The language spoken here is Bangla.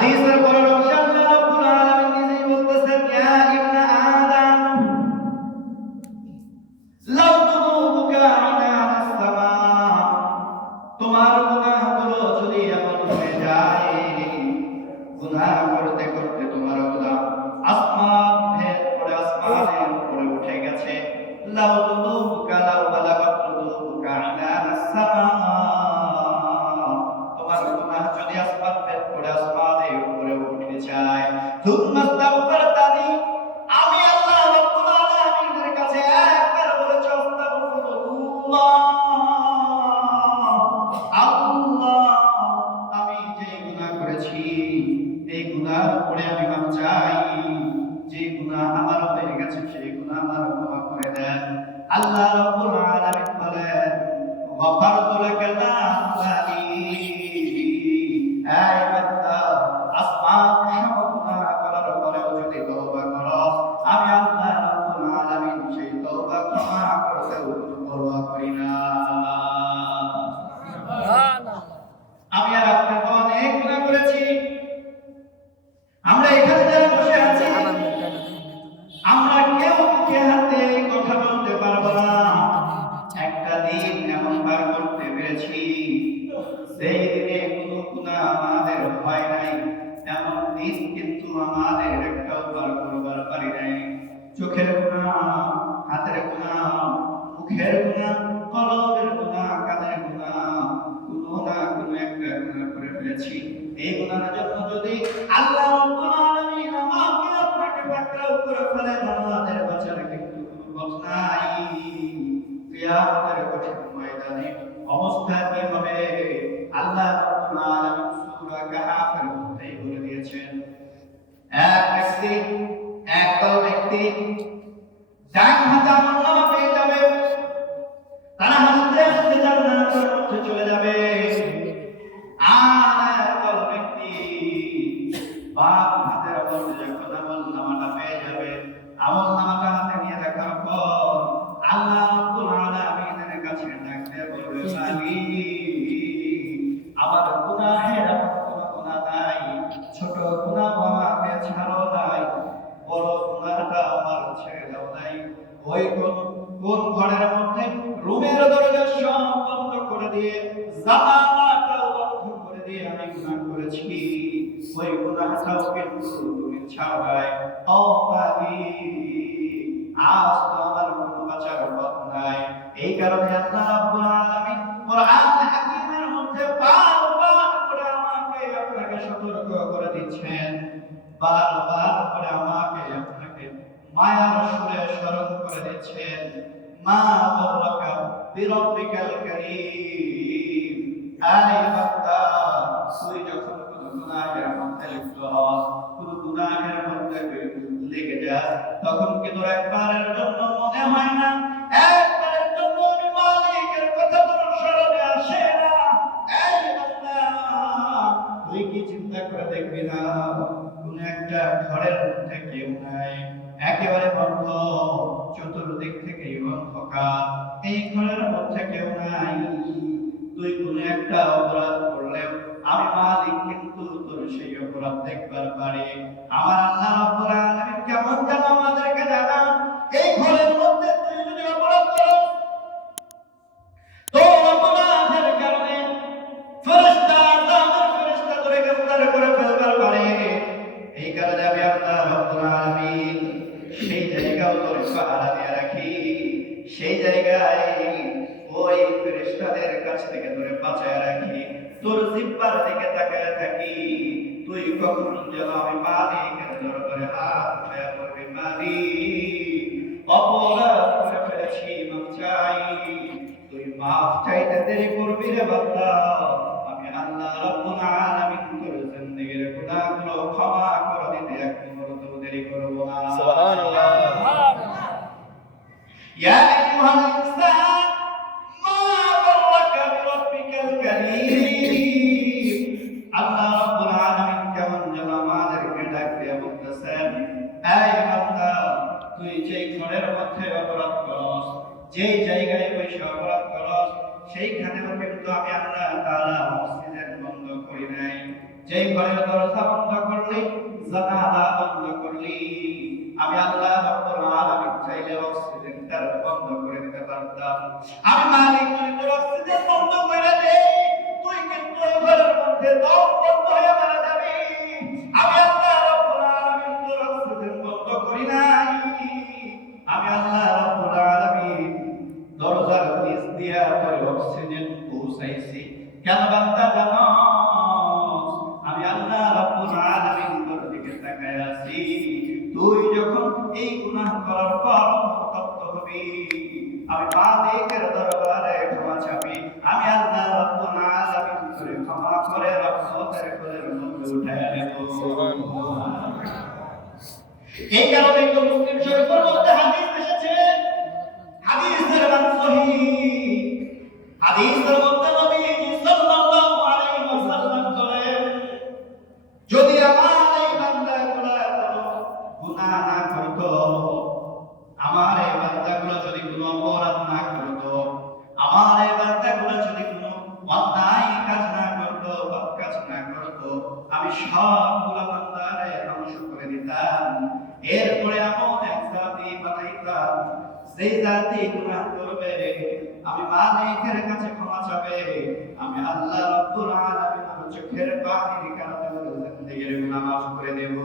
হাদিসের পরে আল্লাহ রাব্বুল আলামিন নিজেই বলতেছেন, ইয়া ইবনা আদম লাউ তুযুবুকা আনানাস সামা, তোমার গুনাহগুলো যদি এমন হয়ে যায়, গুনাহ করতে করতে তোমার গুনাহ আসমান ভেদ করে আসমানের উপরে উঠে গেছে, লাউ তুযুবুকা লাউ বালাগাত তুযুবুকা আনানাস সামা, তোমার গুনাহ যদি আসমান ভেদ করে আসমানের উপরে উঠে যায়, তুম্মা তাগফিরতানি, আমি আল্লাহ রাব্বুল আলামিনের কাছে একবার বলেছ আস্তাগফিরুল্লাহ, আল্লাহ আমি যে গুনাহ করেছি এই গুনাহর উপরে আমি মাফ চাই, যে গুনাহ আমার হয়ে গেছে সেই গুনাহ আমার ক্ষমা করে দেন। আল্লাহ রাব্বুল আলামিন বলেন, গফারতু লাকা লা আলাহি, এই বান্দা আসমান সব গুনাহ করার পরেও যদি তওবা করো, আমি আল্লাহ রাব্বুল আলামিন সেই তওবা ক্ষমা করতেও কোনো পরোয়া করি না। আমি আর আপনি তো অনেক গুনাহ করেছি। আমরা এখানে যারা বসে আছি, আমরা কেউ মুখে হাতে কথা বলতে পারবো না। একটা দিন এমন পার করতে পেরেছি সেই দিনে কোনো গুনাহ আমাদের হয় নাই, এমন দিন কিন্তু আমাদের একটাও পার করবার পারি নাই। চোখের গুনাহ, হাতের গুনাহ, মুখের গুনাহ, কলবের গুনাহ, কানের গুনাহ, কোনো না কোনো একটা গুনাহ করে ফেলেছি। এই গুনাহের জন্য যদি আল্লাহ রাব্বুল আলামিন আমাকে আপনাকে পাকড়াও করে ফেলেন, আমাদের বাঁচার কিন্তু কোনো পথ নাই। কিয়ামতের কঠিন ময়দানে অবস্থা কি হবে আল্লাহ রাব্বুল আলামিন সূরা কাহফের মধ্যে বলে দিয়েছেন। একদল ব্যক্তি ডান হাতে আমলনামা পেয়ে যাবে, তারা হাসতে হাসতে জান্নাতের মধ্যে চলে যাবে। আর একদল ব্যক্তি বাম হাতের মধ্যে যখন আমলনামাটা পেয়ে যাবে, আমলনামাটা হাতে নিয়ে দেখার পর আল্লাহ রাব্বুল আলামিনের কাছে ডাকতে বলবে, আমার গুনাহের এমন কোনো গুনাহ নাই, ছোট গুনাহ আমাকে ছাড়ো নাই, বড় গুনাহটা আমার ছেড়ে দাও নাই। ওই কোন ঘরের মধ্যে রুমের দরজা সব বন্ধ করে দিয়ে, জানালাটাও বন্ধ করে দিয়ে আমি গুনাহ করেছি, ওই গুনাহটাও কিন্তু তুমি ছাড়ো নাই। ও মালিক, আজ তো আমার কোনো বাঁচার পথ নাই। এই কারণে আল্লাহ রাব্বুল আলামিন কোরআন হাকীমের মধ্যে বারবার করে আমাকে আপনাকে সতর্ক করে দিচ্ছেন, বারবার করে আমাকে আপনাকে মায়ার সুরে স্মরণ করে দিচ্ছেন। মা গররাকা বিরাব্বিকাল কারীম, আয় বান্দা, তুই যখন কোন গুনাহের মধ্যে লিপ্ত হস, কোন গুনাহের মধ্যে লেগে যাস, তখন কি তোর একবারের জন্য মনে হয় না, একবারের জন্য আমি মালিকের কথা তোর স্মরণে আসে না? এই বান্দা, তুই কি চিন্তা করে দেখবি না কোন একটা ঘরের মধ্যে কেউ নাই, একেবারে বন্ধ, চতুর্দিক থেকে অন্ধকার, এই ঘরের মধ্যে কেউ নাই, তুই কোন একটা অপরাধ করলেও আমি মালিক কিন্তু তোর সেই অপরাধ দেখবার পারি। আমার আল্লাহ রাব্বুল আলামিন কেমন যেন আমাদেরকে জানান, এই ঘরের মধ্যে তুই যদি অপরাধ করস, তো অপরাধের কারণে ফেরেশতা, আল্লাহর ফেরেশতা তোরে গ্রেফতার করে ফেলবার পারে। এই কারণে আমি আল্লাহ রাব্বুল আলামিন সেই জায়গাও তোর পাহারা দিয়ে রাখি, সেই জায়গায় ওই ফেরেশতাদের কাছ থেকে তোরে বাঁচায় রাখি, তোর জিহ্বার দিকে তাকায় থাকি। তুই কখন যেন আমি মালিকের দরবারে হাত উঠায়া বলবি, মালিক অপরাধ করে ফেলেছি, মাফ চাই। তুই মাফ চাইতে দেরি করবি রে বান্দা, আমি আল্লাহ রাব্বুল আলামিন তোর জিন্দেগির গুনাহগুলো ক্ষমা করে দিতে এক মুহূর্তও দেরি করব না। সুবহানাল্লাহ। ইয়া আইয়ুহাল ইনসান মা গররাকা বিরাব্বিকাল কারীম, আল্লাহ রাব্বুল আলামিন কেমন যেন আমাদেরকে ডাক দিয়ে বলতেছেন, এই বান্দা, তুই যেই ঘরের মধ্যে অপরাধ করস, যেই জায়গায় বসে অপরাধ করস, সেইখানেও কিন্তু আমি আল্লাহ তাআলা মসজিদের বন্ধ করি নাই। যেই ঘরের দরজা বন্ধ করলি, জানালা বন্ধ করলি, আমি আল্লাহ রাব্বুল আলামিন চাইলে অক্সিজেনটা বন্ধ করে দিতে পারতাম। আমি মালিক যদি তোর অক্সিজেন বন্ধ করে দেই, তুই কিন্তু ওই ঘরের মধ্যে দম বন্ধ হয়ে মারা যাবি। আমি আল্লাহ রাব্বুল আলামিন তোর অক্সিজেন বন্ধ করি নাই। আমি আল্লাহ রাব্বুল আলামিন দরজার নিচ দিয়া তোর অক্সিজেন পৌঁছাইছি। কেন বান্দা জানোস? আমি আল্লাহ রাব্বুল আলামিন তোর দিকে তাকায় আছি। তুই যখন এই গুনাহ করার পর অনুতপ্ত হবি, আমি মালিকের দরবারে ক্ষমা চাবি। আমি আল্লাহ রাব্বুল আলামিন তোরে ক্ষমা করে রহমতের কোলের মধ্যে উঠায় নেব। সুবহানাল্লাহ। এই কারণে তো মুসলিম শরীফের মধ্যে হাদিস এসেছে, হাদিসের মান সহিহ। হাদিসের মধ্যে নবীজি সাল্লাল্লাহু আলাইহি ওয়াসাল্লাম বলেন, যদি আমার এই বান্দাগুলো গুনাহ না করতো, আমার এই বান্দাগুলো যদি কোনো অপরাধ না করতো, আমার এই বান্দাগুলো যদি কোনো অন্যায় কাজ না করতো, পাপ কাজ না করতো, আমি সবগুলো বান্দারে ধ্বংস করে দিতাম। এরপরে এমন এক জাতি বানাইতাম, সেই জাতি গুনাহ করবে, আমি মালিকের কাছে ক্ষমা চাবে, আমি আল্লাহ রাব্বুল আলামিনের চোখের পানির কারণে জিন্দেগির গুনাহ মাফ করে দেব।